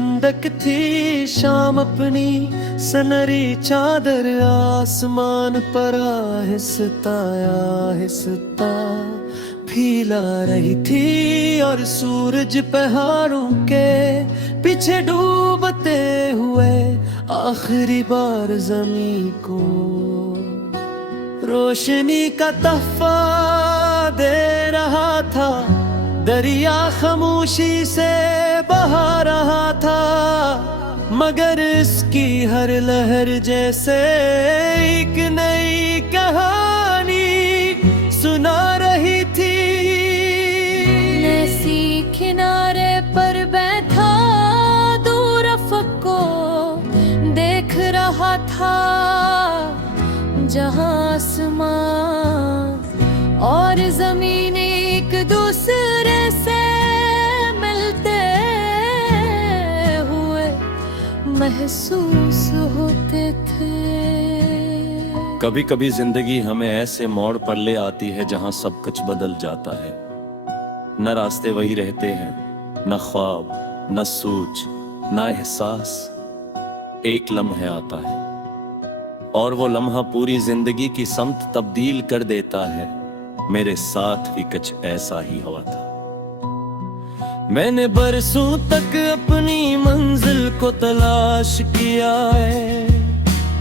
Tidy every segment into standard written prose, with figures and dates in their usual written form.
ठंडक थी शाम अपनी सनरी चादर आसमान पर आहिस्ता आहिस्ता फैला रही थी और सूरज पहाड़ों के पीछे डूबते हुए आखिरी बार जमीन को रोशनी का तहफा दे रहा था। दरिया खामोशी से बहा रहा था, मगर इसकी हर लहर जैसे एक नई कहानी सुना रही थी। नैसी किनारे पर बैठा दूर अफक को देख रहा था, जहां आसमान और जमीन एक दूसरे से मिलते हुए महसूस होते थे। कभी कभी जिंदगी हमें ऐसे मोड़ पर ले आती है जहां सब कुछ बदल जाता है। न रास्ते वही रहते हैं, न ख्वाब, न सोच, न एहसास। एक लम्हा आता है और वो लम्हा पूरी जिंदगी की समत तब्दील कर देता है। मेरे साथ भी कुछ ऐसा ही हुआ था। मैंने बरसों तक अपनी मंजिल को तलाश किया है,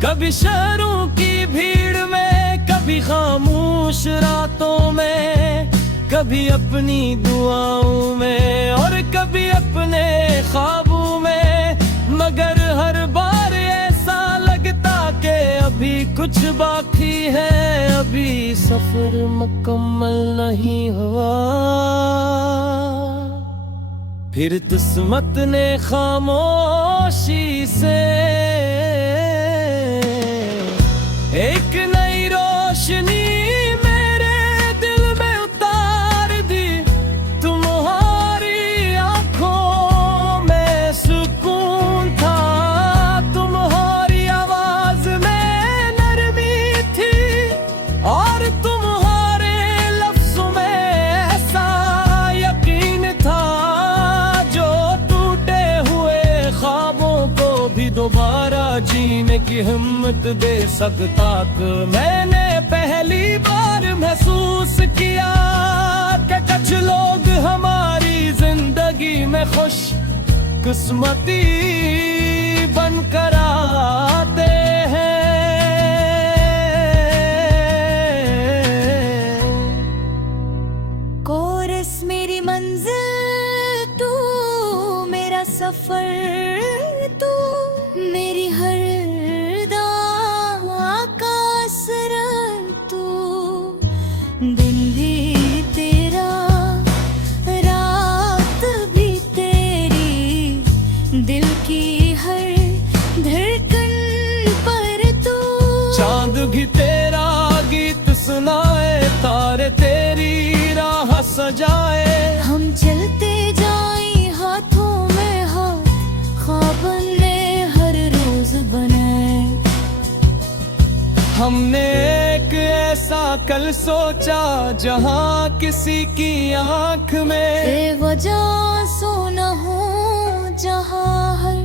कभी शहरों की भीड़ में, कभी खामोश रातों में, कभी अपनी दुआओं में और कभी अपने ख्वाबों में। मगर हर बार ऐसा लगता कि अभी कुछ बाकी है, अभी सफर मुकम्मल नहीं हुआ। फिर किस्मत ने खामोशी से एक नई रोशनी मेरे दिल में उतार दी। तुम्हारी आंखों में सुकून था, तुम्हारी आवाज में नरमी थी और तुम्हारे लफ्जों में ऐसा यकीन था जो टूटे हुए ख्वाबों को भी दोबारा जीने की हिम्मत दे सकता। मैंने पहली बार महसूस किया कि कुछ लोग हमारी जिंदगी में खुश किस्मती बनकर आते हैं। कोरस मेरी मंजिल तू, मेरा सफर तू, मेरी हर दावा का असर तू। दिन भी तेरा, रात भी तेरी, दिल की हर धड़कन पर तू। चांद भी तेरा गीत सुनाए, तारे तेरी राह सजाए। हम चलते जाएं हाथों में हाथ, ख्वाब ने हर रोज बनाए। हमने एक ऐसा कल सोचा जहां किसी की आंख में बेवजह सोना हो, जहां हर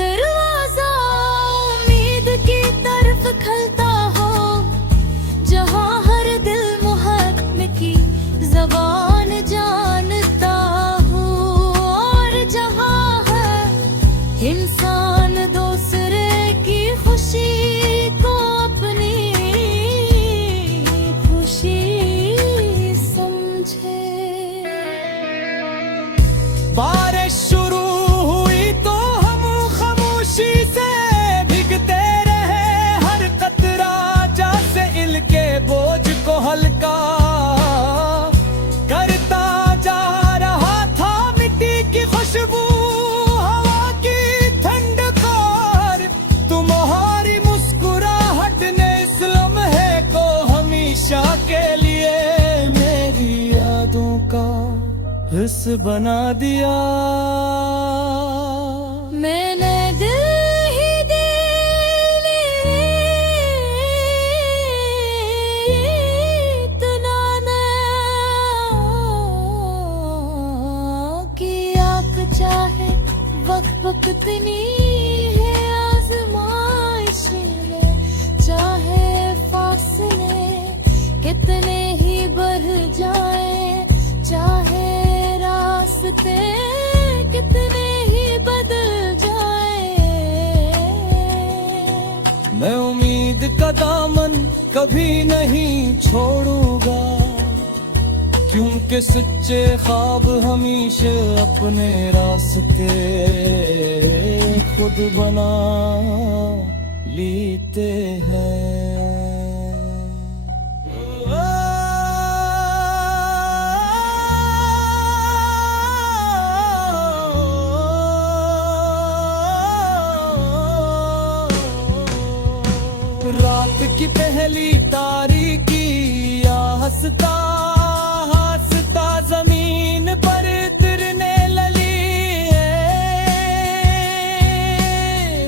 दरवाजा उम्मीद की तरफ खलता हो, जहां हर दिल मोहब्बत की ज़बान जानता हो और जहां है इंसान दूसरे की खुशी को अपनी खुशी समझे। बारिश शुरू हुई तो हम खामोशी से भीगते रहे, हर कतरा जैसे इल के बोझ को हल्का करता जा रहा था। मिट्टी की खुशबू, हवा की ठंडक और तुम्हारी मुस्कुराहट ने इस लम्हे को हमेशा के लिए मेरी यादों का हिस्सा बना दिया। मैंने दिल ही दिल इतना ना किया, चाहे वक्त कितनी है आजमाइशें, चाहे फासले कितने ही बढ़ जाए, चाहे रास्ते कितने ही बदल जाए। मैं उम्मीद का दामन कभी नहीं छोड़ूंगा, क्योंकि सच्चे ख्वाब हमेशा अपने रास्ते खुद बना लेते हैं। रात की पहली तारीकी या हंसता हंसता जमीन पर तिरने लली है,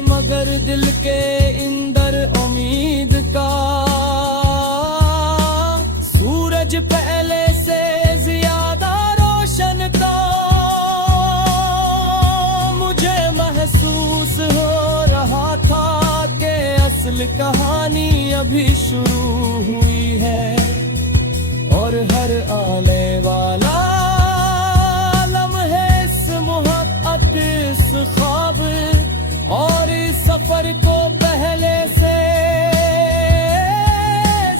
मगर दिल के अंदर उम्मीद का सूरज पहले से ज्यादा रोशन था। मुझे महसूस हो रहा था कि असल कहानी अभी शुरू हुई है, और हर आने वाला लम्हे इस मुहब्बत इस ख्वाब और इस सफर को पहले से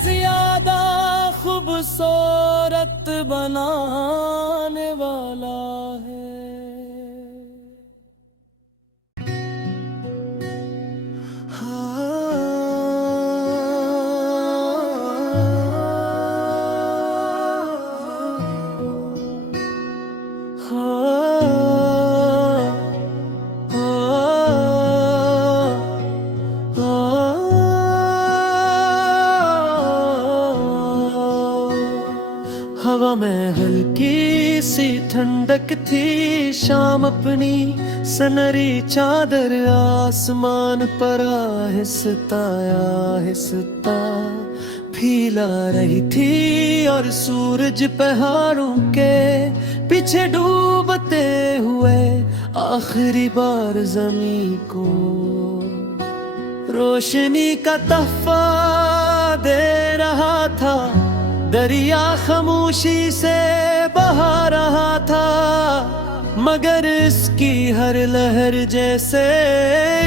ज्यादा खूबसूरत बनाने वाला है। हवा में हल्की सी ठंडक थी, शाम अपनी सनरी चादर आसमान पर आहिस्ता आहिस्ता फैला रही थी, और सूरज पहाड़ों के पीछे डूबते हुए आखिरी बार जमीन को रोशनी का तहफा दे रहा था। दरिया खामोशी से बहा रहा था, मगर इसकी हर लहर जैसे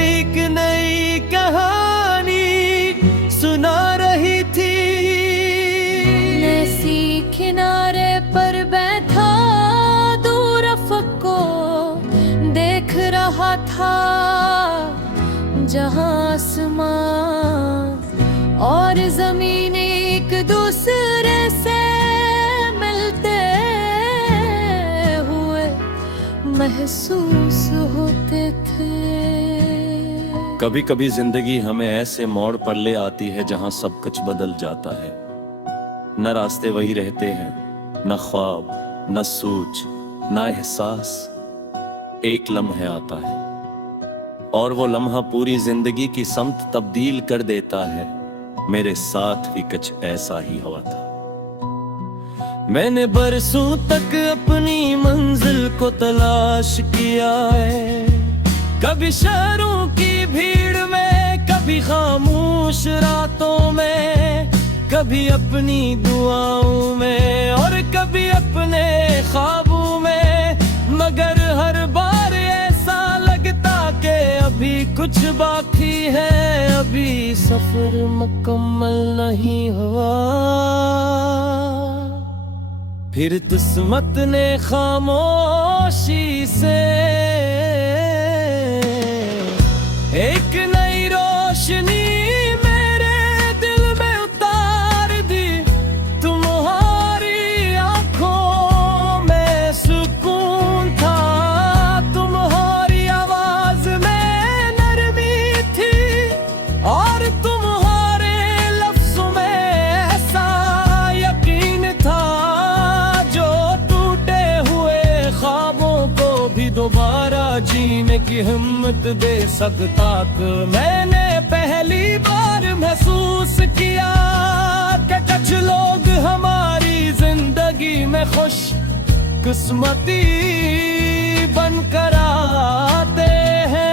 एक नई कहानी सुना रही थी। नसी किनारे पर बैठा दूर अफक को देख रहा था, जहां आसमान और जमीन एक दूसरे से मिलते हुए महसूस होते थे। कभी कभी जिंदगी हमें ऐसे मोड़ पर ले आती है जहां सब कुछ बदल जाता है। न रास्ते वही रहते हैं, न ख्वाब, न सोच, न एहसास। एक लम्हा आता है और वो लम्हा पूरी जिंदगी की समत तब्दील कर देता है। मेरे साथ भी कुछ ऐसा ही हुआ था। मैंने बरसों तक अपनी मंजिल को तलाश किया है, कभी शहरों की भीड़ में, कभी खामोश रातों में, कभी अपनी दुआओं में और कभी अपने ख्वाबों में। मगर हर बार ऐसा लगता कि अभी कुछ बाकी है, अभी सफर मुकम्मल नहीं हुआ। फिर किस्मत ने खामोशी से एक नई रोशनी मेरे दिल में उतार दी। तुम्हारी आंखों में सुकून था, तुम्हारी आवाज में नरमी थी, और तुम्हारे लफ्जों में ऐसा यकीन था जो टूटे हुए ख्वाबों को भी दोबारा जीने की हिम्मत दे सकता। मैंने पहली बार महसूस किया कि कुछ लोग हमारी जिंदगी में खुश किस्मती बनकर आते हैं।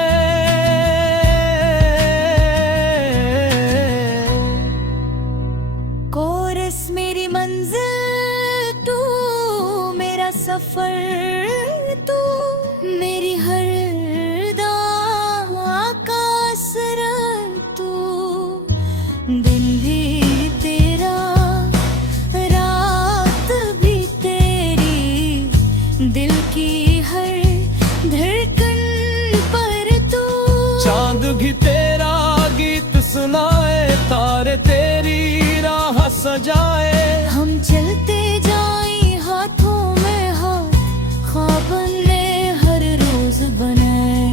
दिन भी तेरा, रात भी तेरी, दिल की हर धड़कन पर तू। चांद भी तेरा गीत सुनाए, तारे तेरी राह सजाए। हम चलते जाएं हाथों में हाथ, ख्वाब ने हर रोज बनाए।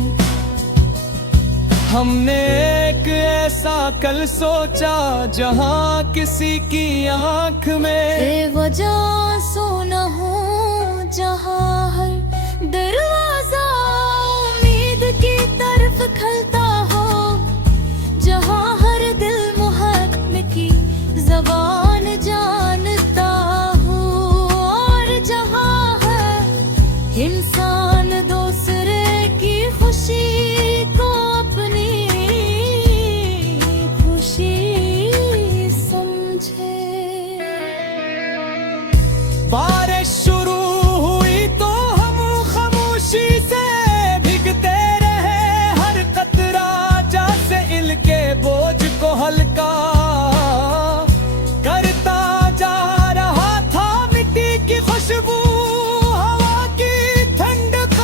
हमने एक ऐसा कल सोचा जहां किसी की आंख में बेवजह सोना हो, जहां हर दरवाजा उम्मीद की तरफ खलता हो, जहां हर दिल मोहब्बत की ज़बान जानता हो, और जहां है इंसान दूसरे की खुशी को अपनी खुशी समझे। बारिश शुरू हुई तो हम खामोशी से भीगते रहे, हर कतरा जैसे इल के बोझ को हल्का करता जा रहा था। मिट्टी की खुशबू, हवा की ठंडक,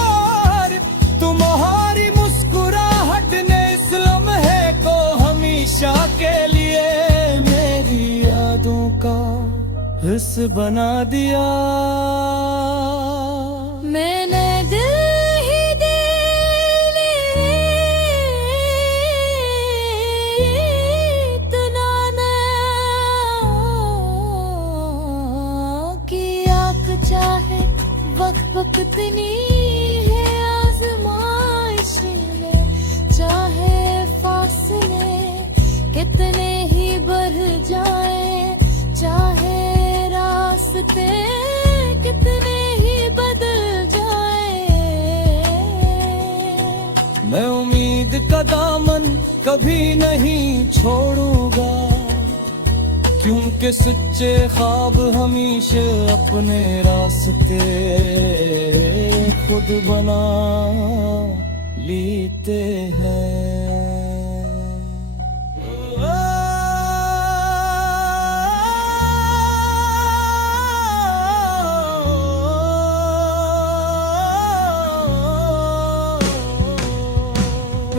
तुम्हारी मुस्कुराहट ने इस लम्हे को हमेशा के लिए मेरी यादों का हिस्सा बना दिया। मैंने दिल ही दिल इतना ना कि आप चाहे वक्त इतनी है आज़माइश में, चाहे फासले कितने ही बढ़ जाए, चाहे रास्ते कितने ही बदल जाए। मैं उम्मीद का दामन कभी नहीं छोड़ूंगा, क्योंकि सच्चे ख्वाब हमेशा अपने रास्ते खुद बना लेते हैं।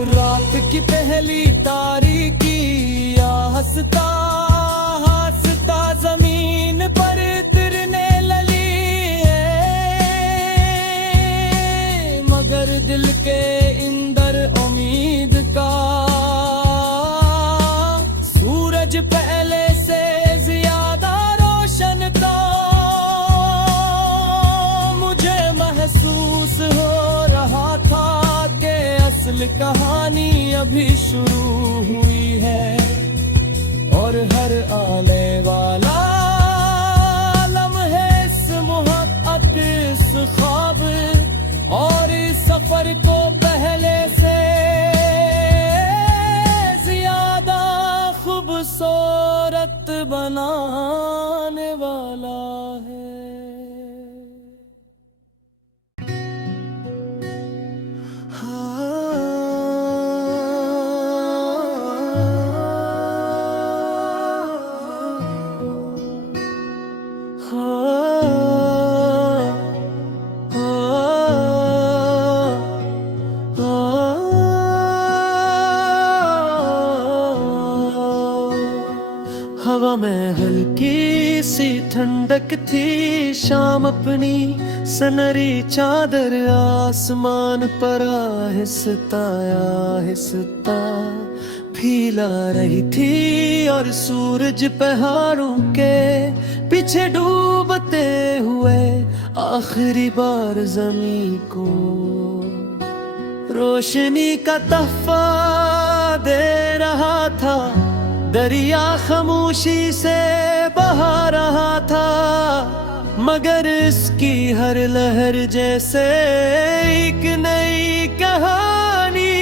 रात की पहली तारीकी या हंसता हंसता जमीन पर तिरने लली है, मगर दिल के अंदर उम्मीद का सूरज पहले से ज्यादा रोशन था। मुझे महसूस हो रहा था कि असल कहानी अभी शुरू हुई है, और हर आने वाला लम्हे इस मोहब्बत, इस ख्वाब और इस सफर को पहले से ज्यादा खूबसूरत बनाने वाला है। हवा में हल्की सी ठंडक थी, शाम अपनी सनरी चादर आसमान पर आहिस्ता आहिस्ता फैला रही थी, और सूरज पहाड़ों के पीछे डूबते हुए आखिरी बार जमीन को रोशनी का तोहफा दे रहा था। दरिया खामोशी से बहा रहा था, मगर इसकी हर लहर जैसे एक नई कहानी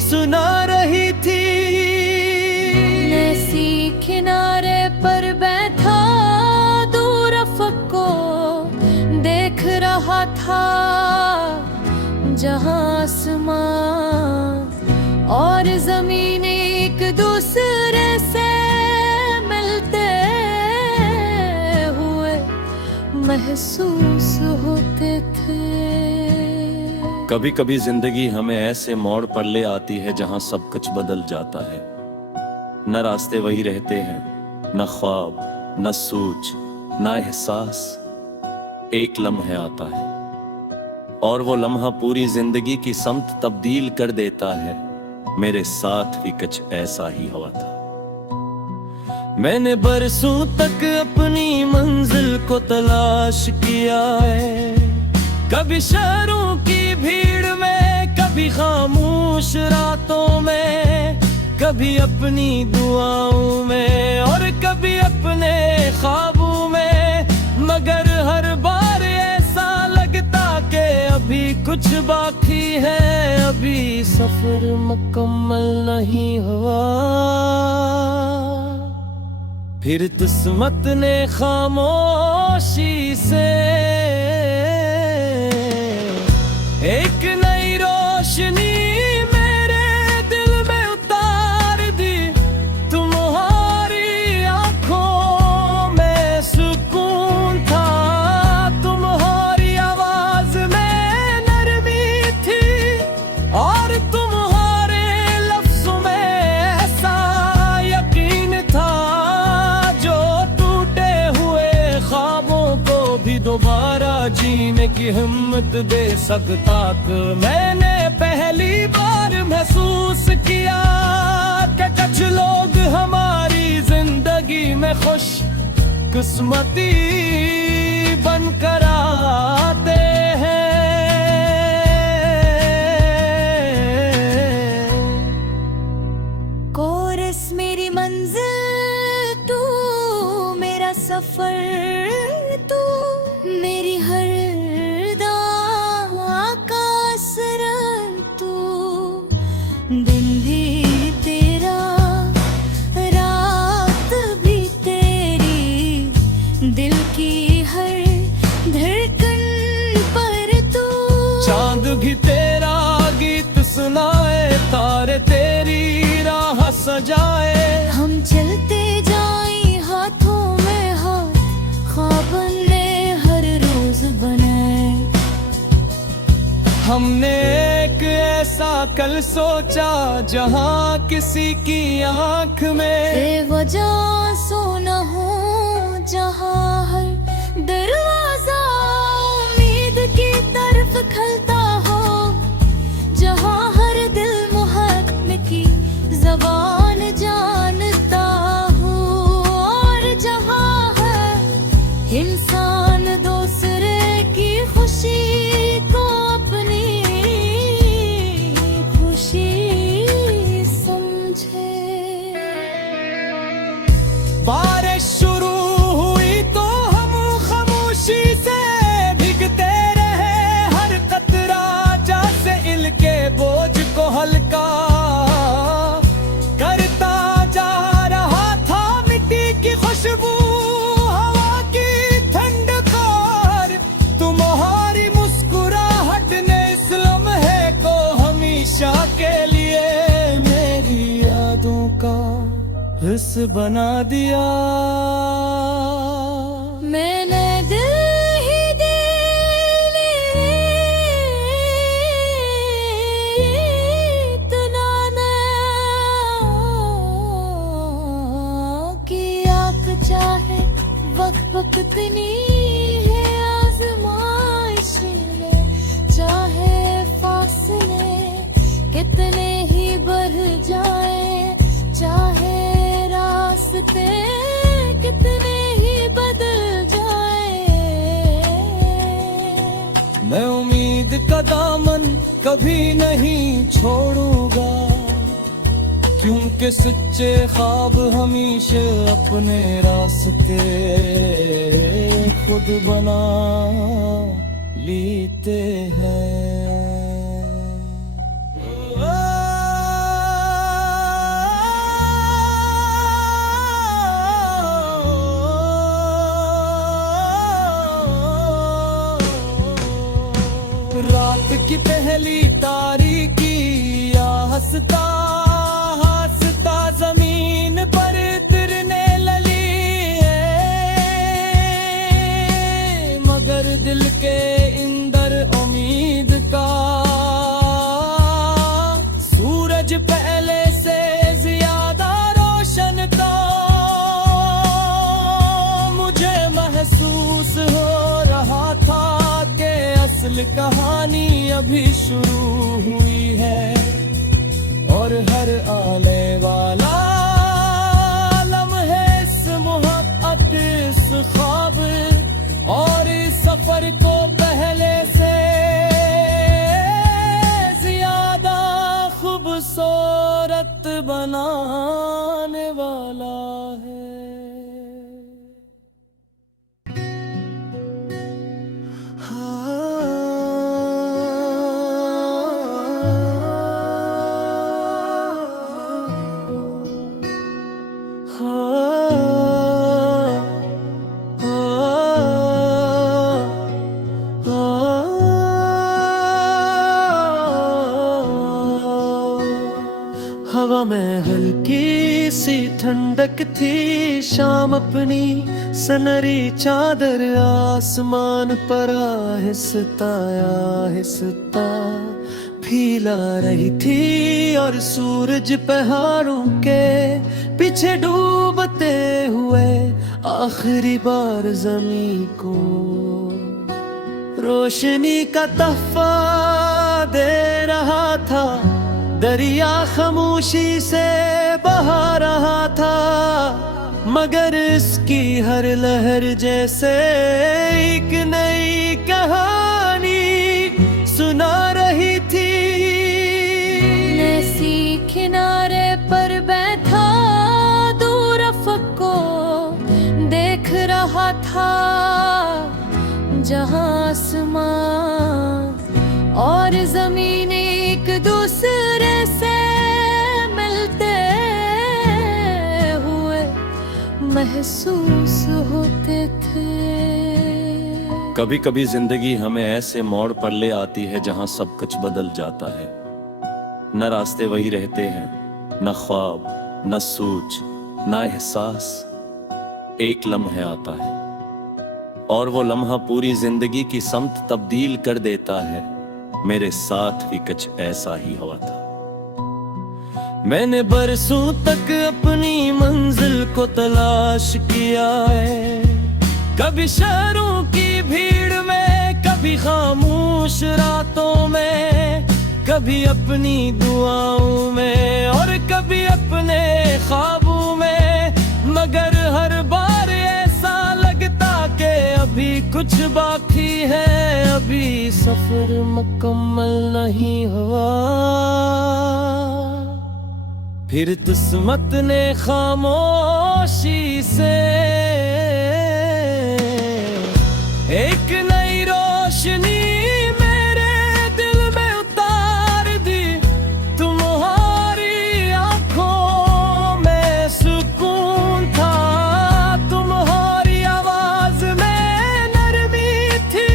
सुना रही थी। नसी किनारे पर बैठा दूर अफक को देख रहा था, जहां आसमान और जमीन एक दूसरे से महसूस होते थे। कभी कभी जिंदगी हमें ऐसे मोड़ पर ले आती है जहां सब कुछ बदल जाता है। न रास्ते वही रहते हैं, न ख्वाब, न सोच, न एहसास। एक लम्हा आता है और वो लम्हा पूरी जिंदगी की समत तब्दील कर देता है। मेरे साथ भी कुछ ऐसा ही हुआ था। मैंने बरसों तक अपनी मंजिल को तलाश किया है, कभी शहरों की भीड़ में, कभी खामोश रातों में, कभी अपनी दुआओं में और कभी अपने ख्वाबों में। मगर हर बार ऐसा लगता कि अभी कुछ बाकी है, अभी सफर मुकम्मल नहीं हुआ। फिर किस्मत ने खामोशी से एक नई रोशनी मेरे दिल में उतार दी। तुम्हारी आंखों में सुकून था, तुम्हारी आवाज में नरमी थी और तुम्हारे लफ्जों में ऐसा यकीन था जो टूटे हुए ख्वाबों को भी दोबारा जीने की हिम्मत दे सकता था। मैंने पहली बार महसूस किया कि कुछ लोग हमारी जिंदगी में खुश किस्मती बनकर आते हैं। कोरस मेरी मंजिल तू, मेरा सफर तू, मेरी हर दावा का असर तू। दिन भी तेरा, रात भी तेरी, दिल की हर धड़कन पर तू। चांद भी तेरा गीत सुनाए, तारे तेरी राह सजाए। हम चलते जाएं हाथों में हाथ, ख्वाब ने हर रोज बनाए। हमने एक ऐसा कल सोचा जहां किसी की आंख में बेवजह सोना हो, जहां हर दरवाजा उम्मीद की तरफ खलता हो, जहां हर दिल मोहब्बत की ज़बान जानता हो और जहां है इंसान दूसरे की खुशी को अपनी खुशी समझे। बारिश शुरू हुई तो हम खामोशी से भीगते रहे, हर कतरा जैसे इल के बोझ को हल्का करता जा रहा था। मिट्टी की खुशबू, हवा की ठंडक, तुम्हारी मुस्कुराहट ने इस लम्हे को हमेशा के लिए मेरी यादों का हिस्सा बना दिया। मैंने दिल ही दिल इतना ना किया कि चाहे वक्त कितनी है आज़माइशें, चाहे फासले कितने ही बढ़ जाए, चाहे रास्ते कितने ही बदल जाए। मैं उम्मीद का दामन कभी नहीं छोड़ूंगा, क्योंकि सच्चे ख्वाब हमेशा अपने रास्ते खुद बना लेते हैं। रात की पहली तारीकी या हंसता हंसता जमीन पर तिरने लली है, मगर दिल अभी शुरू हुई है, और हर आने वाला लम्हे इस मोहब्बत इस ख्वाब और इस सफर को पहले से ज्यादा खूबसूरत बनाने वाला है। हवा में हल्की सी ठंडक थी, शाम अपनी सनरी चादर आसमान पर आहिस्ता आहिस्ता फैला रही थी, और सूरज पहाड़ों के पीछे डूबते हुए आखिरी बार जमीन को रोशनी का तोहफा दे रहा था। दरिया खामोशी से बहा रहा था, मगर इसकी हर लहर जैसे एक नई कहानी सुना रही थी। नैसी किनारे पर बैठा दूर अफक को देख रहा था, जहां आसमान और जमीन एक दूसरे से मिलते हुए महसूस होते थे। कभी कभी जिंदगी हमें ऐसे मोड़ पर ले आती है जहां सब कुछ बदल जाता है। न रास्ते वही रहते हैं, न ख्वाब, न सोच, न एहसास। एक लम्हा आता है और वो लम्हा पूरी जिंदगी की समत तब्दील कर देता है। मेरे साथ भी कुछ ऐसा ही हुआ था। मैंने बरसों तक अपनी मंजिल को तलाश किया है, कभी शहरों की भीड़ में, कभी खामोश रातों में, कभी अपनी दुआओं में और कभी अपने ख्वाबों में। मगर हर बार ऐसा लगता कि अभी कुछ बाकी है, अभी सफर मुकम्मल नहीं हुआ। फिर किस्मत ने खामोशी से एक नई रोशनी मेरे दिल में उतार दी। तुम्हारी आंखों में सुकून था, तुम्हारी आवाज में नरमी थी,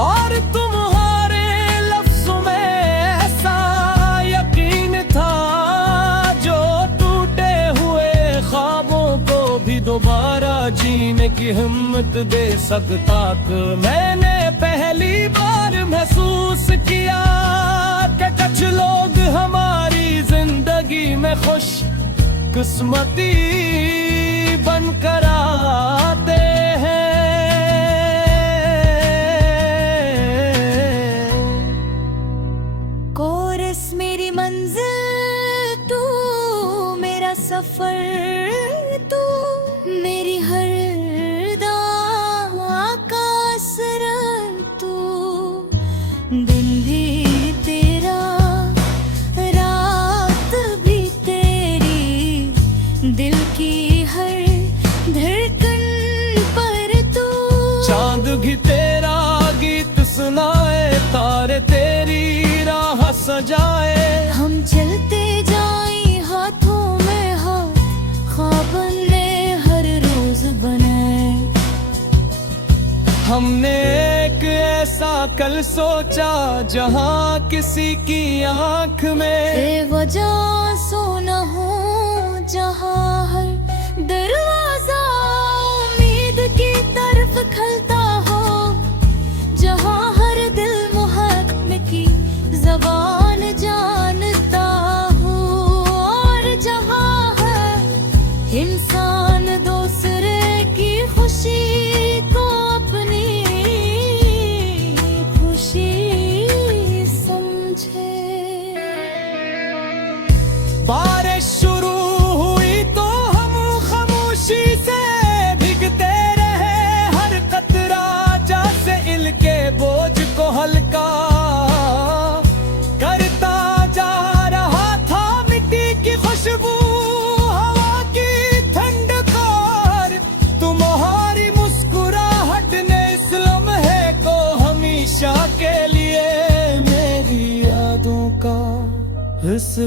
और तुम्हारे लफ्जों में ऐसा यकीन था जो टूटे हुए ख्वाबों को भी दोबारा जीने की हिम्मत दे सकता। मैंने पहली बार महसूस किया कि कुछ लोग हमारी जिंदगी में खुश किस्मती बनकर आते हैं। कोरस मेरी मंजिल तू, मेरा सफर तू, मेरी हर दावा का असर तू। दिन भी तेरा, रात भी तेरी, दिल की हर धड़कन पर तू। चांद भी तेरा गीत सुनाए, तारे तेरी राह सजाए। हम चलते जाए हाथों में हाथ, ख्वाब ने हर रोज बनाए। हमने एक ऐसा कल सोचा जहां किसी की आंख में बेवजह सोना हो, जहां हर दरवाजा उम्मीद की तरफ खलता हो, जहां हर दिल मोहब्बत की ज़बान जानता हो, और जहां हर इंसान दूसरे की खुशी को अपनी खुशी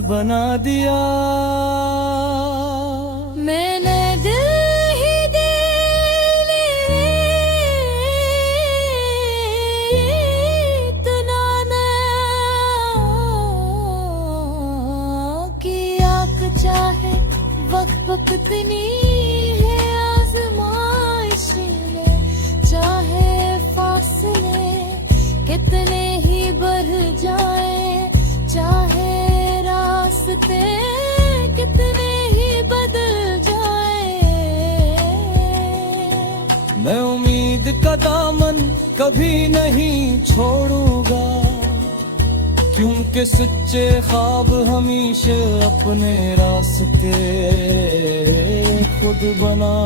बना दिया। मैंने दिल ही दिल इतना ना कि आप चाहे वक्त कितनी है आजमाइश में, चाहे फासले कितने ही बढ़ जाए, चाहे रास्ते कितने ही बदल जाए। मैं उम्मीद का दामन कभी नहीं छोड़ूंगा, क्योंकि सच्चे ख्वाब हमेशा अपने रास्ते खुद बना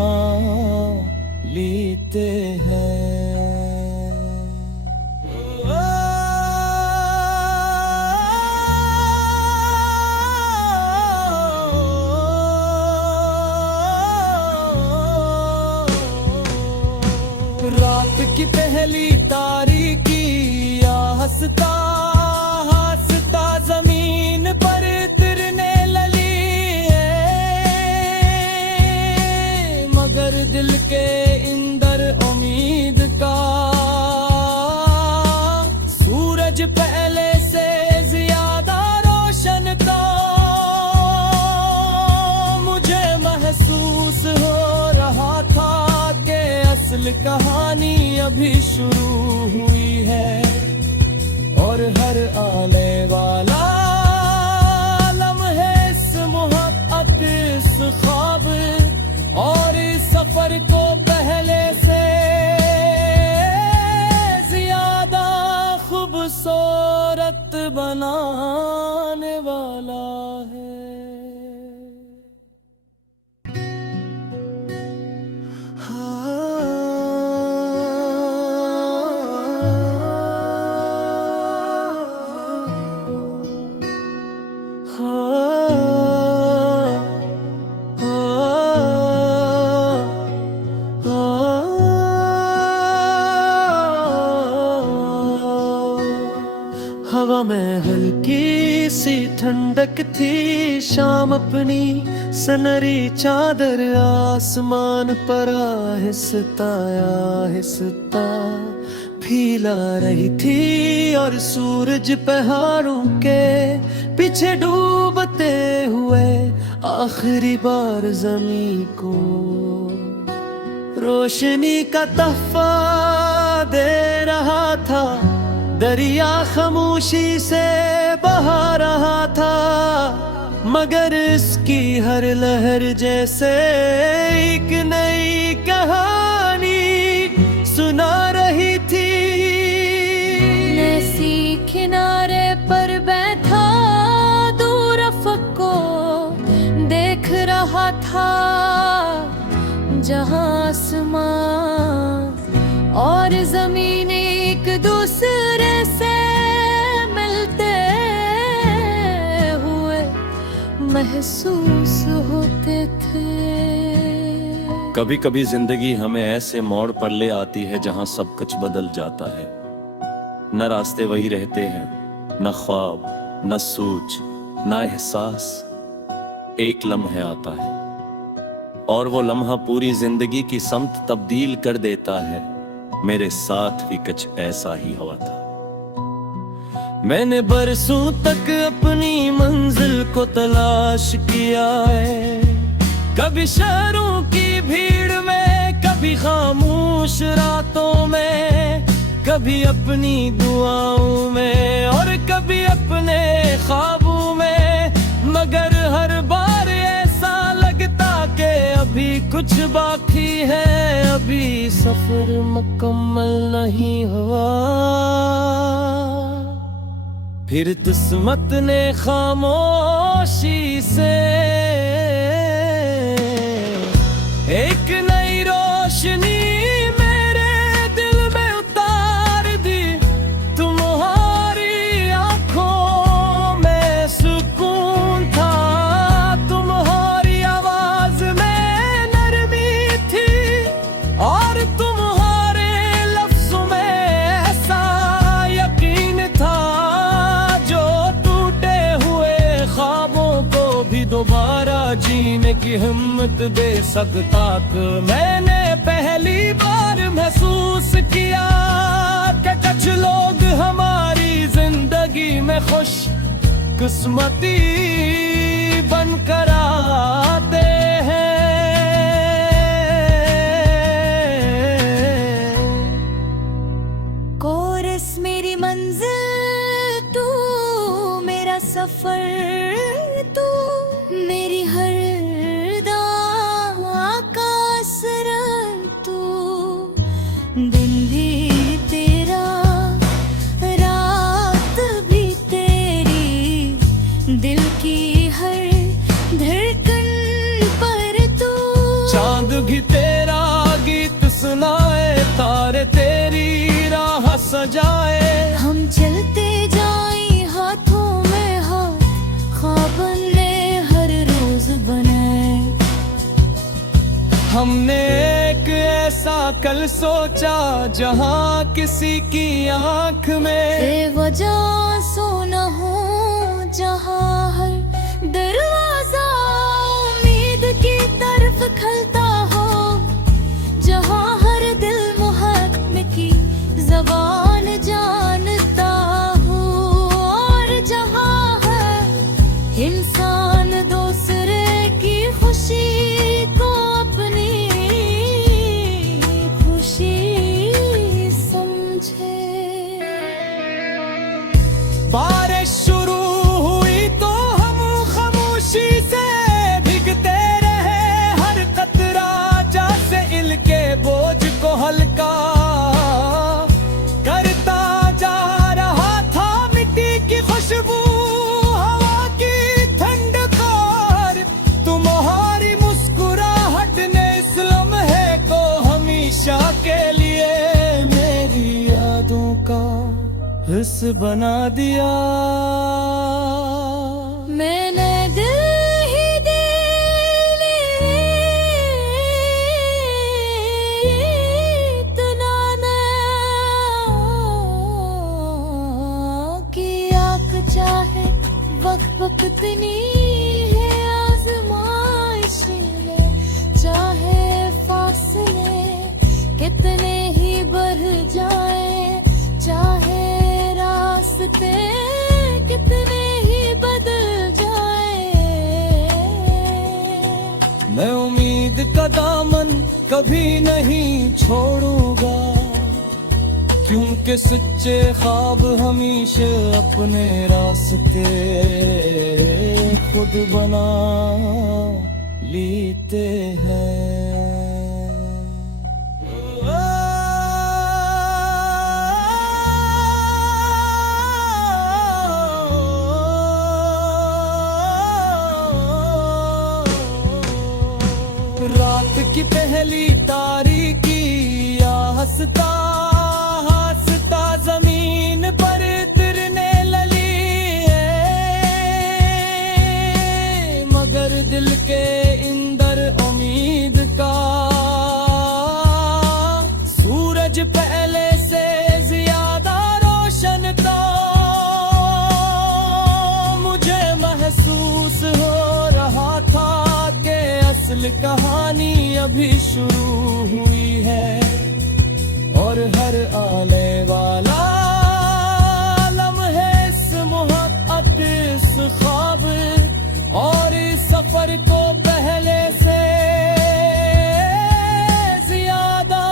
लेते हैं। रात की पहली तारीकी या हंसता हंसता जमीन पर तिरने लली है, मगर दिल के अंदर उम्मीद का सूरज पहले से ज्यादा रोशन था। मुझे महसूस हो रहा था कि असल कहानी अभी शुरू हुई है, और हर आने वाला लम्हे इस मोहब्बत इस ख्वाब और इस सफर को पहले से ज्यादा खूबसूरत बनाने वाला है। हवा में हल्की सी ठंडक थी, शाम अपनी सनरी चादर आसमान पर आहिस्ता आहिस्ता फैला रही थी, और सूरज पहाड़ों के पीछे डूबते हुए आखिरी बार जमीन को रोशनी का तोहफा दे रहा था। दरिया खामोशी से बहा रहा था, मगर इसकी हर लहर जैसे एक नई कहानी सुना रही थी। नसी किनारे पर बैठा दूर अफक को देख रहा था, जहां आसमान और जमीन एक दूसरे से मिलते हुए महसूस होते थे। कभी कभी जिंदगी हमें ऐसे मोड़ पर ले आती है जहां सब कुछ बदल जाता है। न रास्ते वही रहते हैं, न ख्वाब, न सोच, न एहसास। एक लम्हा आता है और वो लम्हा पूरी जिंदगी की समत तब्दील कर देता है। मेरे साथ भी कुछ ऐसा ही हुआ था। मैंने बरसों तक अपनी मंजिल को तलाश किया है, कभी शहरों की भीड़ में, कभी खामोश रातों में, कभी अपनी दुआओं में और कभी अपने ख्वाबों में। मगर हर बार ऐसा लगता कि अभी कुछ बाकी है, अभी सफर मुकम्मल नहीं हुआ। फिर किस्मत ने खामोशी से एक नई रोशनी मेरे दिल में उतार दी। तुम्हारी आंखों में सुकून था, तुम्हारी आवाज में नरमी थी, और तुम्हारे लफ्जों में ऐसा यकीन था जो टूटे हुए ख्वाब हिम्मत दे सकता कि मैंने पहली बार महसूस किया कि कुछ लोग हमारी जिंदगी में खुश किस्मती बनकर आते हैं। कोरस मेरी मंजिल तू, मेरा सफर तू, मेरी हर दावा का असर तू। दिन भी तेरा, रात भी तेरी, दिल की हर धड़कन पर तू। चांद भी तेरा गीत सुनाए, तारे तेरी राह सजाए। हम चलते जाएं हाथों में हाथ, ख्वाब ने हर रोज बनाए। हमने एक ऐसा कल सोचा जहां किसी की आंख में बेवजह सो न हो, जहां हर दरवाजा उम्मीद की तरफ खलता हो, जहां हर दिल मुहब्बत की ज़बान जानता हो, और जहां है इंसान दूसरे की खुशी को अपनी खुशी समझे। बारिश शुरू हुई तो हम खामोशी से भीगते रहे, हर कतरा जैसे इल के बोझ को हल्का करता जा रहा था। मिट्टी की खुशबू, हवा की ठंडक, तुम्हारी मुस्कुराहट ने इस लम्हे को हमेशा के लिए मेरी यादों का हिस्सा बना दिया। मैंने दिल ही दिल इतना ना कि आप चाहे वक्त इतनी है आज़माइश में, चाहे फासले कितने ही बढ़ जाए, चाहे रास्ते कितने ही बदल जाए। मैं उम्मीद का दामन कभी नहीं छोड़ूंगा, क्योंकि सच्चे ख्वाब हमेशा अपने रास्ते खुद बना लेते हैं। रात की पहली तारीकी या हंसता हंसता जमीन पर तिरने लली है, मगर दिल के अंदर उम्मीद का सूरज पहले से ज्यादा रोशन था। मुझे महसूस हो रहा था कि असल कहानी अभी शुरू हुई है, और हर आने वाला लम्हे इस मोहब्बत, इस ख्वाब और इस सफर को पहले से ज्यादा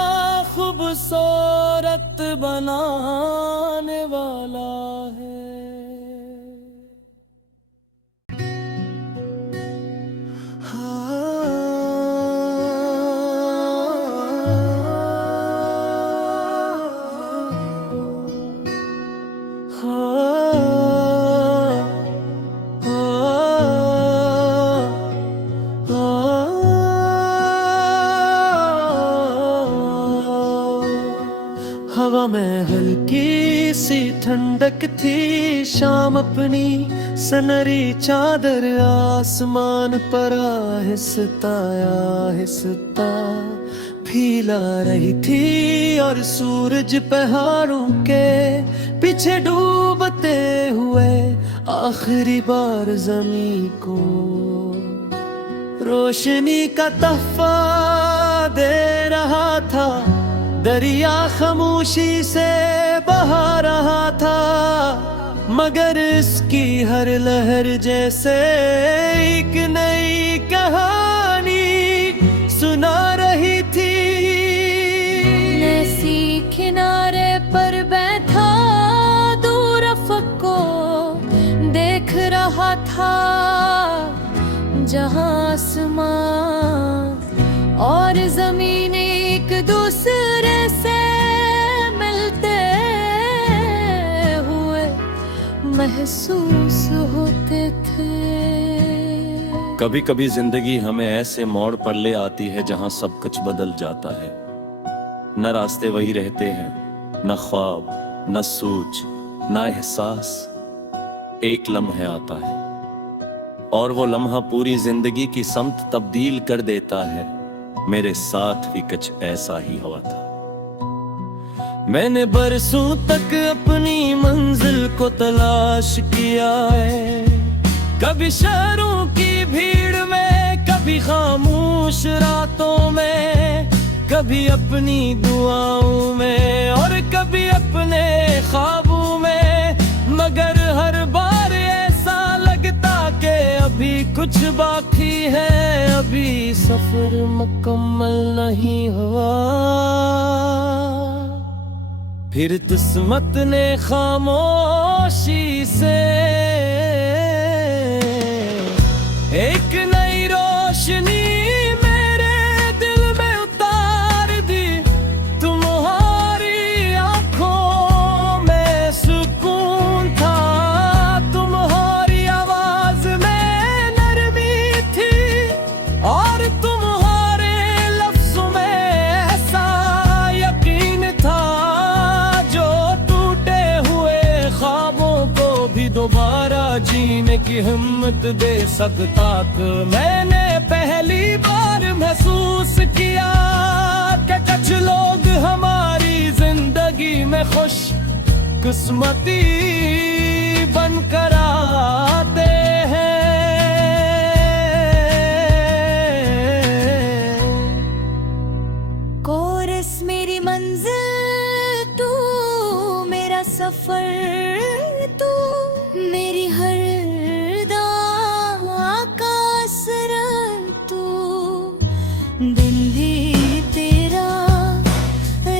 खूबसूरत बनाने वाला है। हवा में हल्की सी ठंडक थी, शाम अपनी सनरी चादर आसमान पर आहिस्ता आहिस्ता फैला रही थी, और सूरज पहाड़ों के पीछे डूबते हुए आखिरी बार जमीन को रोशनी का तहफा दे रहा था, दरिया खामोशी से बहा रहा था, मगर इसकी हर लहर जैसे एक नई कहानी सुना रही थी। नैसी किनारे पर बैठा दूर अफक को देख रहा था, जहां आसमान और जमीन एक दूसरे से मिलते हुए महसूस होते थे। कभी कभी जिंदगी हमें ऐसे मोड़ पर ले आती है जहां सब कुछ बदल जाता है। न रास्ते वही रहते हैं, न ख्वाब, न सोच, न एहसास। एक लम्हा आता है और वो लम्हा पूरी जिंदगी की समत तब्दील कर देता है। मेरे साथ भी कुछ ऐसा ही हुआ था। मैंने बरसों तक अपनी मंजिल को तलाश किया है, कभी शहरों की भीड़ में, कभी खामोश रातों में, कभी अपनी दुआओं में और कभी अपने ख्वाबों में। मगर हर बार ऐसा लगता कि अभी कुछ बाकी है, अभी सफर मुकम्मल नहीं हुआ। फिर किस्मत ने खामोशी से एक नई रोशनी मेरे दिल में उतार दी। तुम्हारी आंखों में सुकून था, तुम्हारी आवाज में नरमी थी और तुम्हारे लफ्जों में ऐसा यकीन था जो टूटे हुए ख्वाबों को भी दोबारा जीने की हिम्मत दे सकता था। मैंने पहली बार महसूस किया कि कुछ लोग हमारी जिंदगी में खुश किस्मती बनकर आते हैं। कोरस मेरी मंजिल तू, मेरा सफर तू, मेरी हर दां का असर तू। दिन भी तेरा,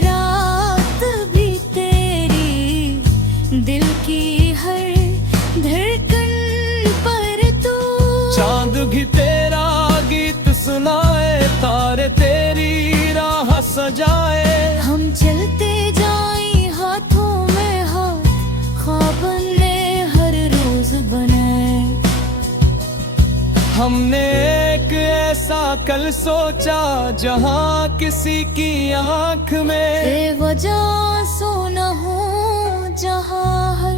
रात भी तेरी, दिल की हर धड़कन पर तू। चांद भी तेरा गीत सुनाए, तारे तेरी राह सजाए। हम चलते जाएं हाथों में हाथ, ख्वाब ने हर रोज बनाए। हमने एक ऐसा कल सोचा जहां किसी की आंख में बेवजह सोना हो, जहां हर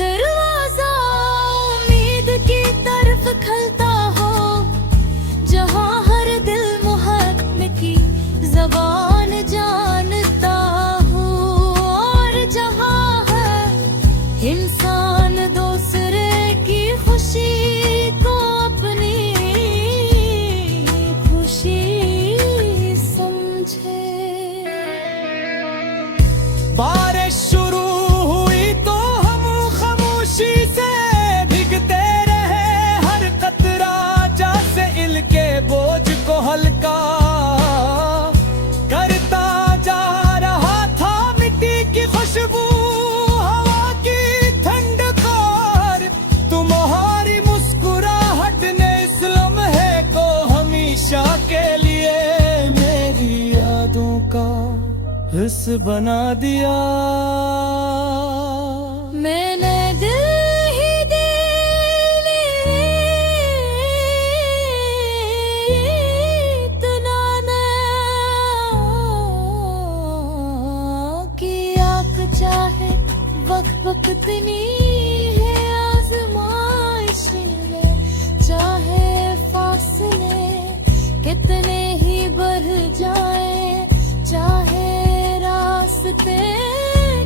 दरवाजा उम्मीद की तरफ खलता हो, जहां हर दिल मोहब्बत की ज़बान जानता हो और जहां है इंसान दूसरे की खुशी को अपनी खुशी समझे। बारिश शुरू हुई तो हम खामोशी से भीगते रहे, हर कतरा जैसे इल के बोझ को हल्का करता जा रहा था। मिट्टी की खुशबू, हवा की ठंडक और तुम्हारी मुस्कुराहट ने इस लम्हे को हमेशा के लिए मेरी यादों का हिस्सा बना दिया। मैंने दिल ही दिल इतना ना कि आप चाहे वक्त कितनी है आजमाइश में, चाहे फासले कितने ही बढ़ जाए, चाहे रास्ते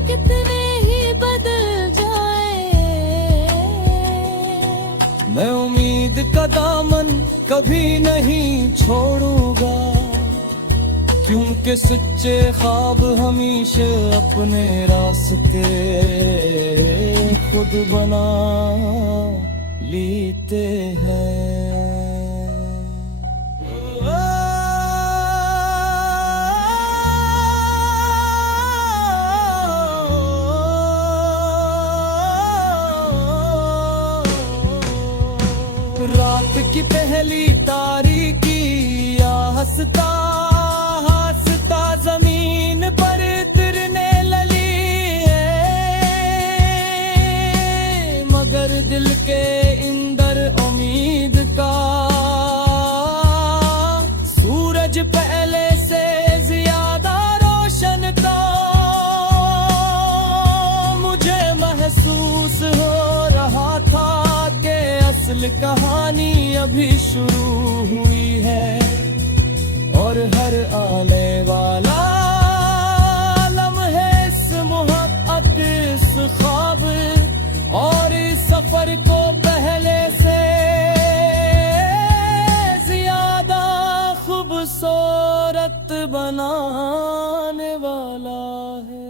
कितने ही बदल जाए। मैं उम्मीद का दामन कभी नहीं छोड़ूंगा, क्योंकि सच्चे ख्वाब हमेशा अपने रास्ते खुद बना लेते हैं। रात की पहली तारीकी या हंसता हंसता जमीन पर तिरने लगी है, मगर दिल के अंदर उम्मीद का सूरज पहले से ज्यादा रोशन था। मुझे महसूस हो रहा था कि असल कहानी अभी शुरू हुई है, और हर आने वाला लम्हे इस मोहब्बत इस ख्वाब और इस सफर को पहले से ज्यादा खूबसूरत बनाने वाला है।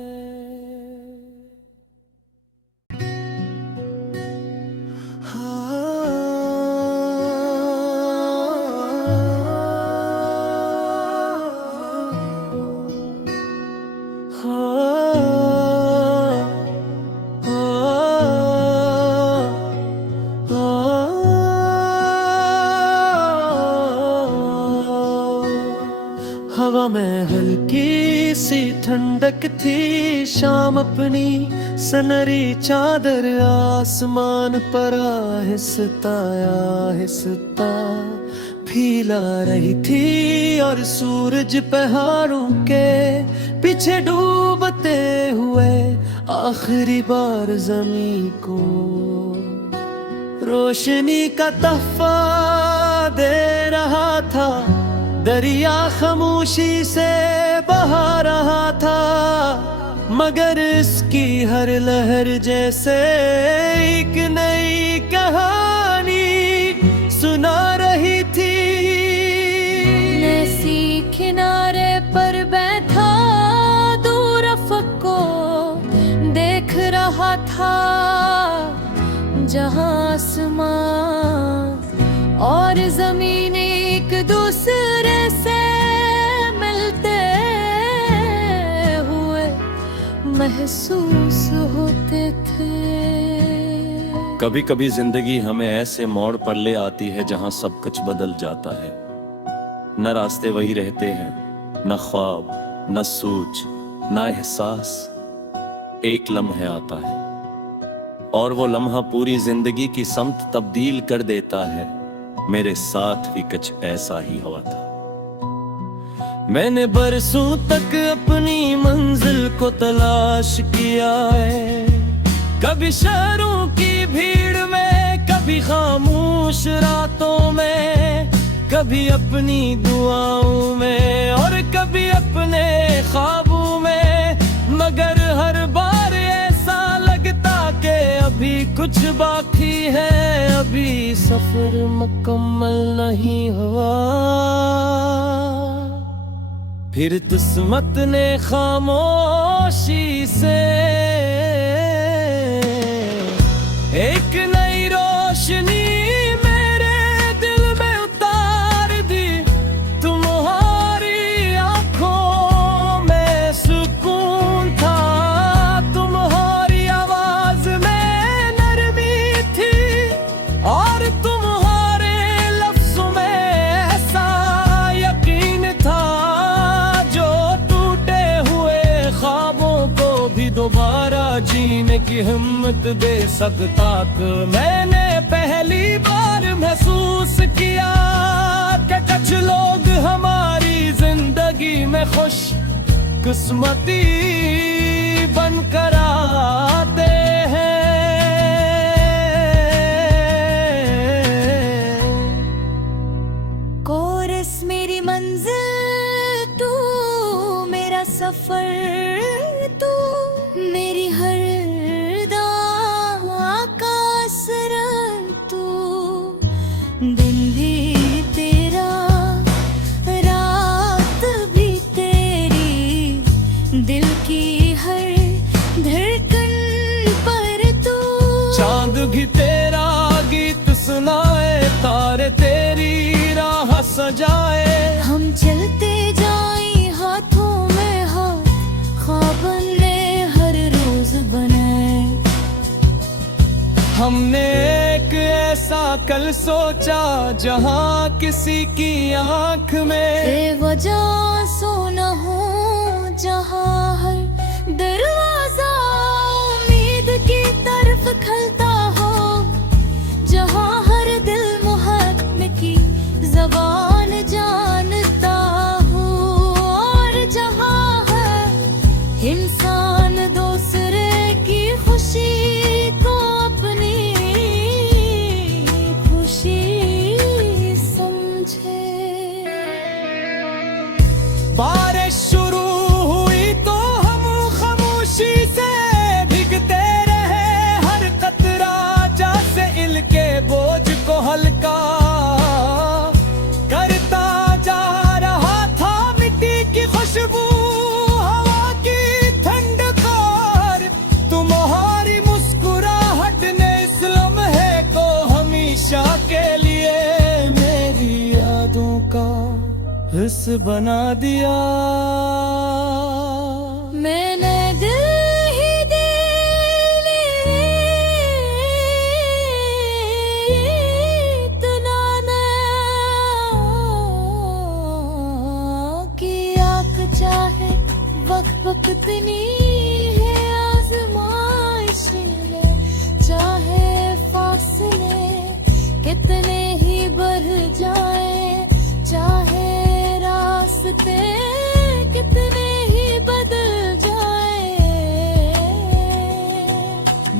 हवा में हल्की सी ठंडक थी, शाम अपनी सनरी चादर आसमान पर आहिस्ता आहिस्ता फैला रही थी, और सूरज पहाड़ों के पीछे डूबते हुए आखिरी बार जमीन को रोशनी का तोहफा दे रहा था। दरिया खामोशी से बहा रहा था, मगर इसकी हर लहर जैसे एक नई कहानी सुना रही थी। नसी किनारे पर बैठा दूर अफक को देख रहा था, जहां आसमान और जमीन एक दूसरे से मिलते हुए महसूस होते थे। कभी कभी जिंदगी हमें ऐसे मोड़ पर ले आती है जहां सब कुछ बदल जाता है। न रास्ते वही रहते हैं, न ख्वाब, न सोच, न एहसास। एक लम्हा आता है और वो लम्हा पूरी जिंदगी की समत तब्दील कर देता है। मेरे साथ भी कुछ ऐसा ही हुआ था। मैंने बरसों तक अपनी मंजिल को तलाश किया है, कभी शहरों की भीड़ में, कभी खामोश रातों में, कभी अपनी दुआओं में और कभी अपने ख्वाबों में। मगर हर बार ऐसा लगता कि अभी कुछ बाकी है, अभी सफर मुकम्मल नहीं हुआ। फिर किस्मत ने खामोशी से एक नई रोशनी मेरे दिल में उतार दी। तुम्हारी आंखों में सुकून था, तुम्हारी आवाज में नरमी थी, और तुम्हारे लफ्जों में ऐसा यकीन था जो टूटे हुए ख्वाबों को भी दोबारा जीने की हिम्मत दे सकता। मैंने पहली बार महसूस किया कि कुछ लोग हमारी जिंदगी में खुश किस्मती बनकर आते हैं। कोरस मेरी मंजिल तू, मेरा सफर तू, मेरी हर दावा का असर तू। दिन बीते कल सोचा जहां किसी की आंख में बेवजह सो न हो, जहां हर दरवाजा उम्मीद की तरफ खलता हो, जहां हर दिल मुहब्बत की ज़बान जानता हो, और जहां है इंसान दूसरे की खुशी को अपनी खुशी समझे। बारिश शुरू हुई तो हम खामोशी से भीगते रहे, हर कतरा जैसे इल के बोझ को हल्का करता जा रहा था। मिट्टी की खुशबू, हवा की ठंडक और तुम्हारी मुस्कुराहट ने इस लम्हे को हमेशा के लिए मेरी यादों का हिस्सा बना दिया। मैंने दिल ही दिल इतना ना कि आप चाहे वक्त कितनी है आज़माइशें, चाहे फासले कितने ही बढ़ जाए, चाहे रास्ते कितने ही बदल जाए।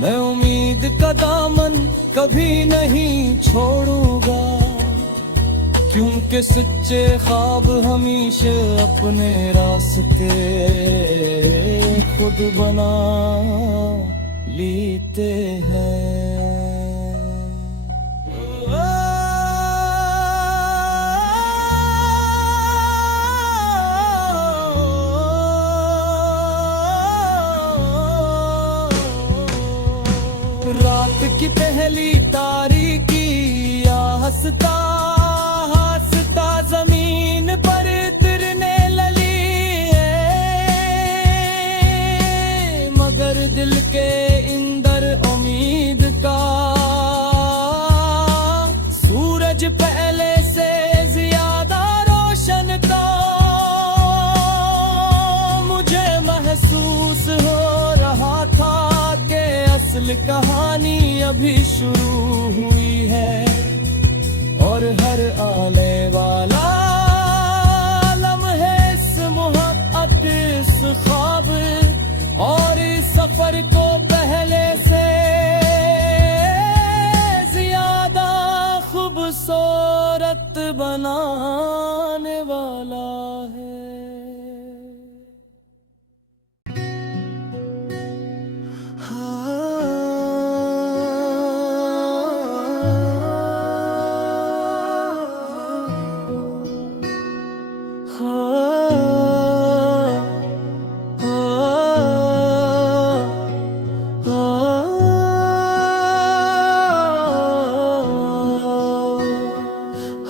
मैं उम्मीद का दामन कभी नहीं छोड़ूंगा, क्योंकि सच्चे ख्वाब हमेशा अपने रास्ते खुद बना लेते हैं। रात की पहली तारीकी या हंसता हंसता जमीन पर तिरने लली है, मगर दिल के अंदर उम्मीद का सूरज पहले से ज्यादा रोशन था। मुझे महसूस हो रहा था कि असल कहानी अभी शुरू हुई है, और हर आने वाला लम्हे इस मोहब्बत इस ख्वाब और इस सफर को पहले से ज्यादा खूबसूरत बनाने वाला है।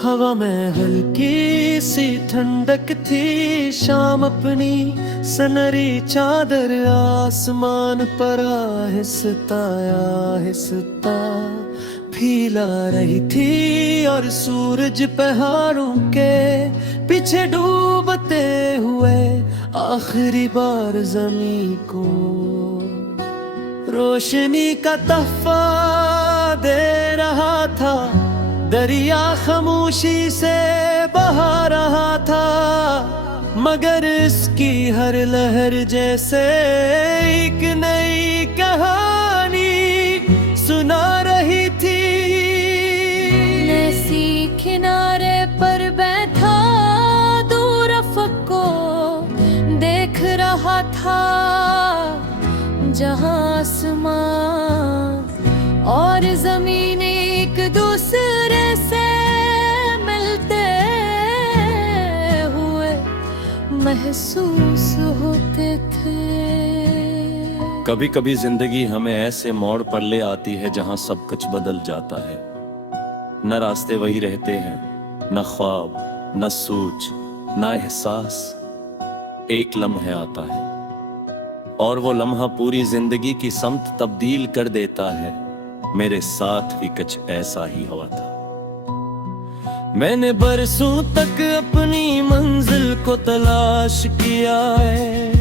हवा में हल्की सी ठंडक थी, शाम अपनी सनरी चादर आसमान पर आहिस्ता आहिस्ता फैला रही थी, और सूरज पहाड़ों के पीछे डूबते हुए आखिरी बार जमीन को रोशनी का तोहफा दे रहा था। दरिया खामोशी से बहा रहा था, मगर इसकी हर लहर जैसे एक नई कहानी सुना रही थी। नसी किनारे पर बैठा दूर अफक को देख रहा था, जहां आसमान और जमीन एक दूसरे से मिलते हुए महसूस होते थे। कभी कभी जिंदगी हमें ऐसे मोड़ पर ले आती है जहां सब कुछ बदल जाता है। न रास्ते वही रहते हैं, न ख्वाब, न सोच, न एहसास। एक लम्हा आता है और वो लम्हा पूरी जिंदगी की समत तब्दील कर देता है। मेरे साथ भी कुछ ऐसा ही हुआ था। मैंने बरसों तक अपनी मंजिल को तलाश किया है,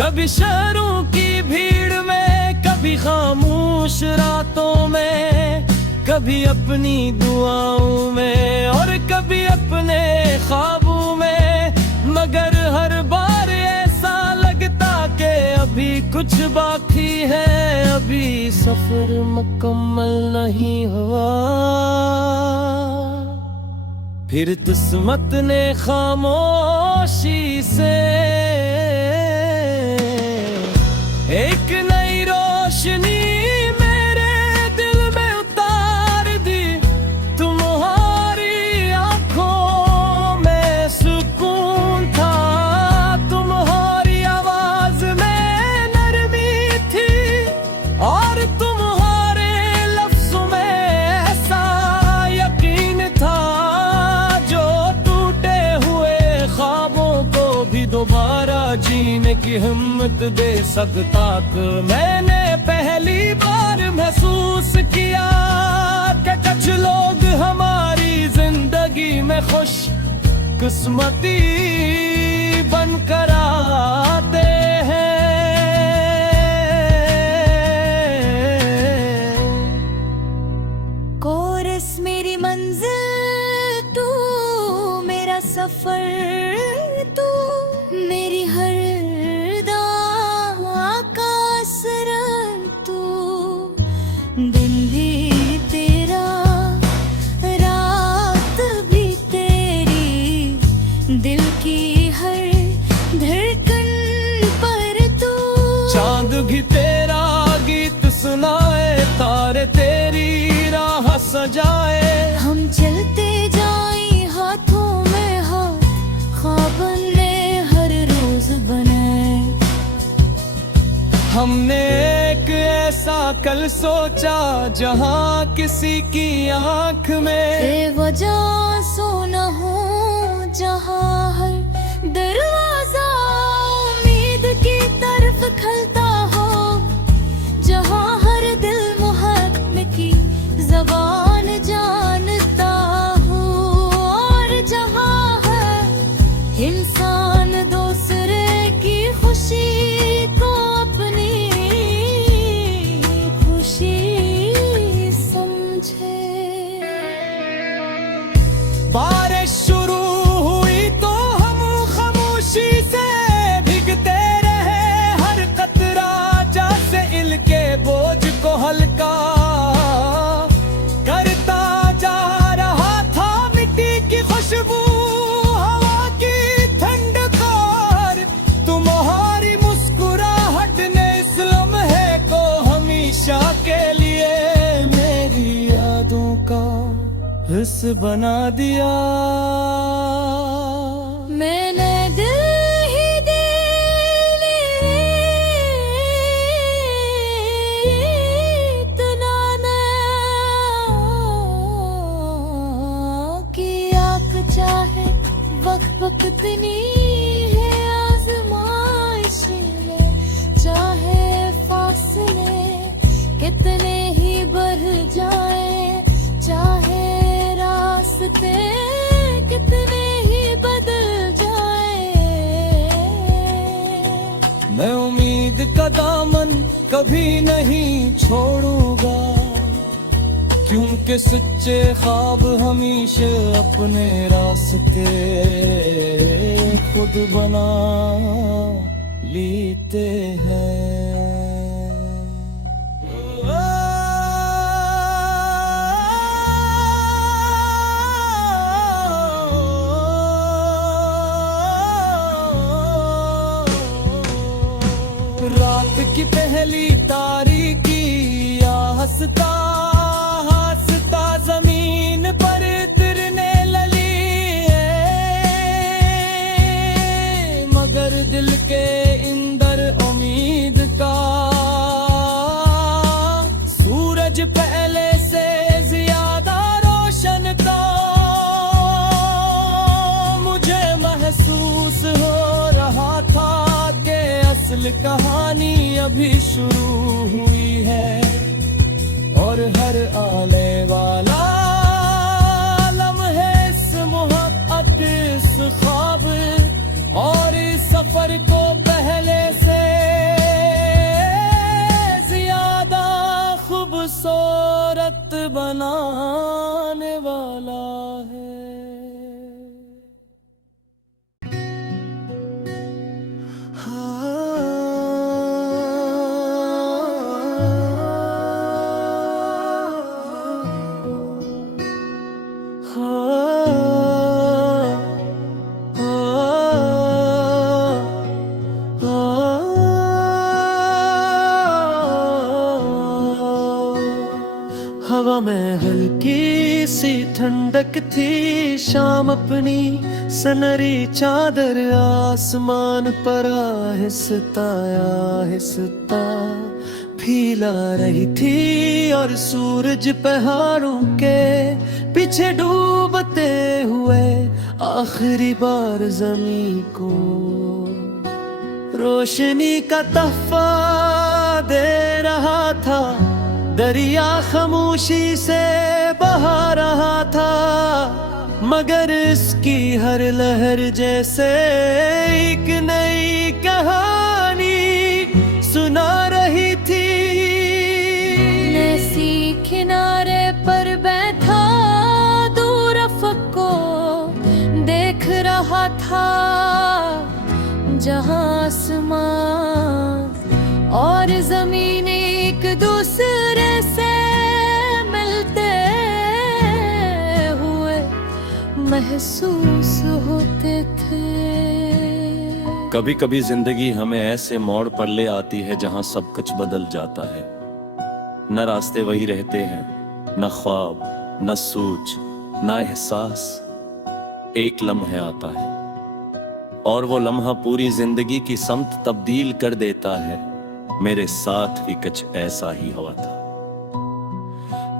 कभी शहरों की भीड़ में, कभी खामोश रातों में, कभी अपनी दुआओं में और कभी अपने ख्वाबों में। मगर हर बार ऐसा लगता कि अभी कुछ बाकी है, अभी सफर मुकम्मल नहीं हुआ। फिर किस्मत ने खामोशी से एक नई रोशनी मेरे दिल में उतार दी। तुम्हारी आंखों में सुकून था, तुम्हारी आवाज में नरमी थी और तुम्हारे लफ्जों में ऐसा यकीन था जो टूटे हुए ख्वाबों को भी दोबारा जीने की हिम्मत दे सकता था। मैंने पहली बार महसूस किया कि कुछ लोग हमारी जिंदगी में खुश किस्मती बनकर आते हैं। कोरस मेरी मंजिल तू, मेरा सफर तू, मेरी हर दावा का असर तू। दिन भी तेरा, रात भी तेरी, दिल की हर धड़कन पर तू। चांद भी तेरा गीत सुनाए, तारे तेरी राह सजाए। हम चलते जाएं हाथों में हाथ, ख्वाब ने हर रोज बनाए। हमने एक ऐसा कल सोचा जहां किसी की आंख में बेवजह सोना हो, जहां हर दरवाजा उम्मीद की तरफ खलता हो, जहां हर दिल मोहब्बत की ज़बान जानता हो और जहां है इंसान दूसरे की खुशी को अपनी खुशी समझे। बारिश शुरू हुई तो हम खामोशी से भीगते रहे, हर कतरा जैसे इल के बोझ को हल्का करता जा रहा था। मिट्टी की खुशबू, हवा की ठंडक, तुम्हारी मुस्कुराहट ने इस लम्हे को हमेशा के लिए मेरी यादों का हिस्सा बना दिया। मैंने दिल ही दिल इतना ना कि आप चाहे वक्त इतनी है आजमाइश में, चाहे फासले कितने ही बढ़ जाए, चाहे रास्ते कितने ही बदल जाए। मैं उम्मीद का दामन कभी नहीं छोड़ूंगा, क्योंकि सच्चे ख्वाब हमेशा अपने रास्ते खुद बना लेते हैं। रात की पहली तारीकी हंसता हंसता जमीन पर तिरने लली है, मगर दिल के अंदर उम्मीद का सूरज पहले से ज्यादा रोशन था। मुझे महसूस हो रहा था कि असल कहानी अभी शुरू हुई है और हर आने वाला लम्हे ख्वाब और इस सफर को पहले से ज्यादा खूबसूरत बनाने वाला है। हवा में हल्की सी ठंडक थी, शाम अपनी सनरी चादर आसमान पर आहिस्ता आहिस्ता फैला रही थी, और सूरज पहाड़ों के पीछे डूबते हुए आखिरी बार जमीन को रोशनी का तहफा दे रहा था। दरिया खामोशी से बहा रहा था, मगर इसकी हर लहर जैसे एक नई कहानी सुना रही थी। नसी किनारे पर बैठा दूर अफक को देख रहा था, जहां आसमान और जमीन एक दूसरे से मिलते हुए महसूस होते थे। कभी कभी जिंदगी हमें ऐसे मोड़ पर ले आती है जहां सब कुछ बदल जाता है। न रास्ते वही रहते हैं, न ख्वाब, न सोच, न एहसास। एक लम्हा आता है और वो लम्हा पूरी जिंदगी की समत तब्दील कर देता है। मेरे साथ भी कुछ ऐसा ही हुआ था।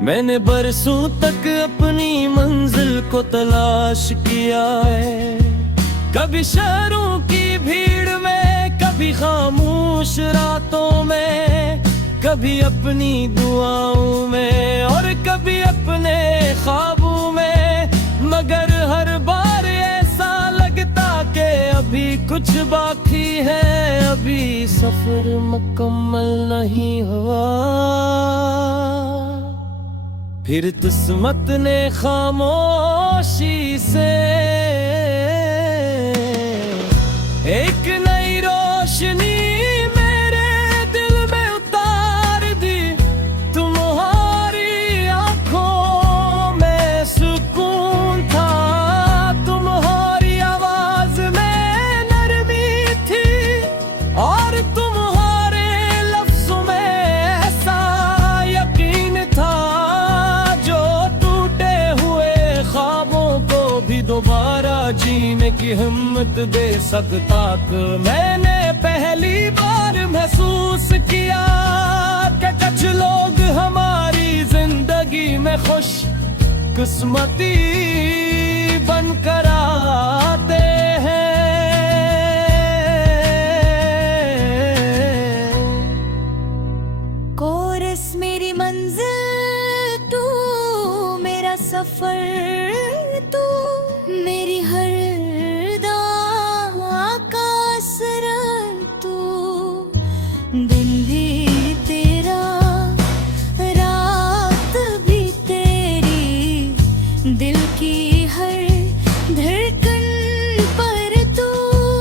मैंने बरसों तक अपनी मंजिल को तलाश किया है, कभी शहरों की भीड़ में, कभी खामोश रातों में, कभी अपनी दुआओं में और कभी अपने ख्वाबों में। मगर हर बार ऐसा लगता कि अभी कुछ बाकी है, अभी सफर मुकम्मल नहीं हुआ। फिर किस्मत ने खामोशी से एक नई रोशनी मेरे दिल में उतार दी। तुम्हारी आंखों में सुकून था, तुम्हारी आवाज में नरमी थी, और तुम्हारे लफ्जों में ऐसा यकीन था जो टूटे हुए ख्वाबों को भी दोबारा जीने की हिम्मत दे सकता। मैंने पहली बार महसूस किया कि कुछ लोग हमारी जिंदगी में खुश किस्मती बनकर आते हैं। कोरस मेरी मंजिल तू, मेरा सफर तू, मेरी हर दावा का असर तू। दिन भी तेरा, रात भी तेरी, दिल की हर धड़कन पर तू।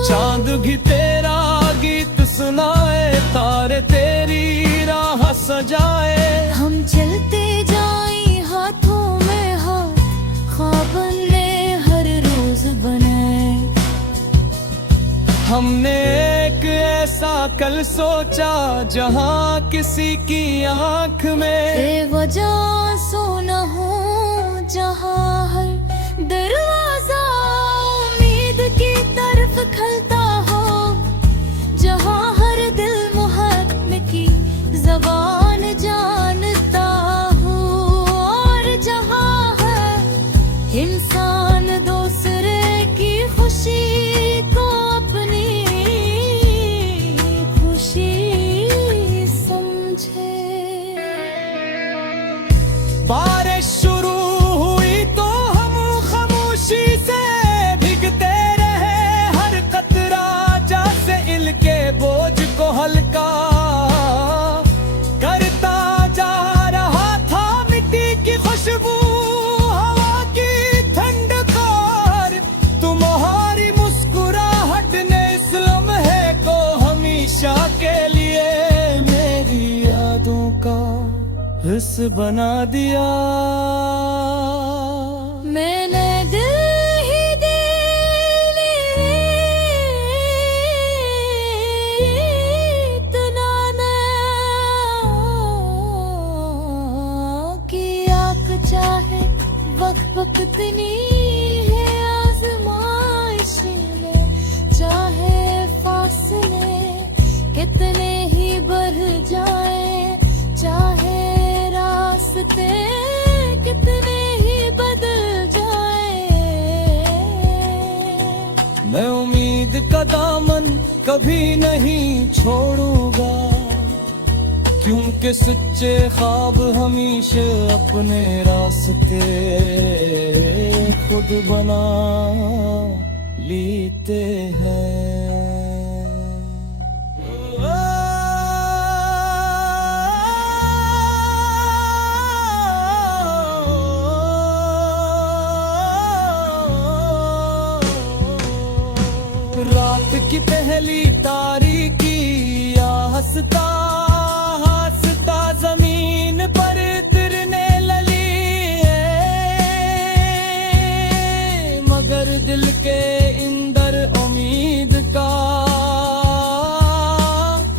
चांद भी तेरा गीत सुनाए, तारे तेरी राह सजाए। हम चलते जाएं हाथों में हाथ, ख्वाब ने हर रोज बनाए। हमने एक ऐसा कल सोचा जहां किसी की आंख में बेवजह सोना हो, जहां हर दरवाजा उम्मीद की तरफ खलता हो, जहां हर दिल मोहब्बत की ज़बान जानता हो, और जहां है इंसान दूसरे की खुशी को अपनी खुशी समझे। बारिश शुरू हुई तो हम खामोशी से भीगते हिस्स बना दिया। मैंने दिल ही दिल इतना ना किया चाहे वक्त कितनी है आजमाइश में, चाहे फासले कितने ही बढ़ जाए, चाहे रास्ते कितने ही बदल जाए। मैं उम्मीद का दामन कभी नहीं छोड़ूंगा, क्योंकि सच्चे ख्वाब हमेशा अपने रास्ते खुद बना लेते हैं। रात की पहली तारीकी या हंसता हंसता जमीन पर तिरने लली है, मगर दिल के अंदर उम्मीद का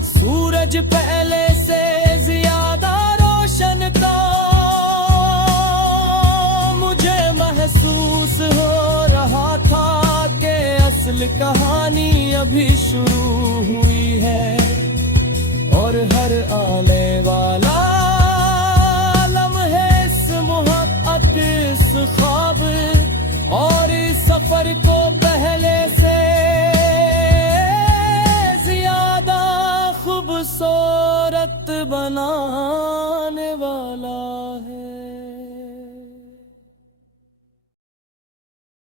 सूरज पहले से ज्यादा रोशन था। मुझे महसूस हो रहा था कि असल कहानी अभी शुरू हुई है, और हर आने वाला लम्हे इस मोहब्बत इस ख्वाब और इस सफर को पहले से ज्यादा खूबसूरत बना